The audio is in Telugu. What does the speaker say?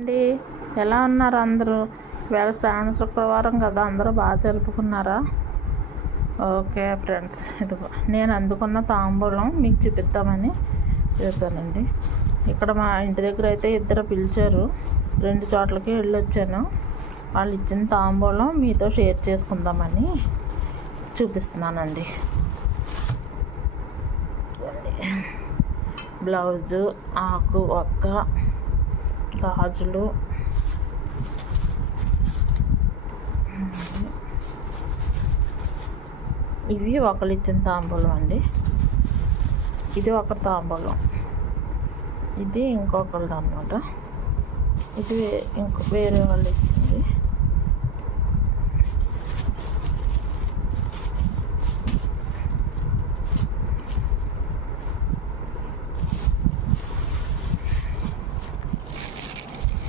అండి, ఎలా ఉన్నారు అందరూ? వేళ శ్రావణ శుక్రవారం కదా, అందరూ బాగా జరుపుకున్నారా? ఓకే ఫ్రెండ్స్, ఇదిగో నేను అందుకున్న తాంబూలం మీకు చూపిద్దామని చేశానండి. ఇక్కడ మా ఇంటి దగ్గర అయితే ఇద్దరు పిలిచారు, 2 చోట్లకి వెళ్ళొచ్చాను. వాళ్ళు ఇచ్చిన తాంబూలం మీతో షేర్ చేసుకుందామని చూపిస్తున్నానండి. బ్లౌజు, ఆకు ఒక్క, గాజులు, ఇవి ఒకరు ఇచ్చిన తాంబూలం అండి. ఇది ఒక తాంబూలం, ఇది ఇంకొకరిది అన్నమాట. ఇది వేరే వాళ్ళు ఇచ్చింది.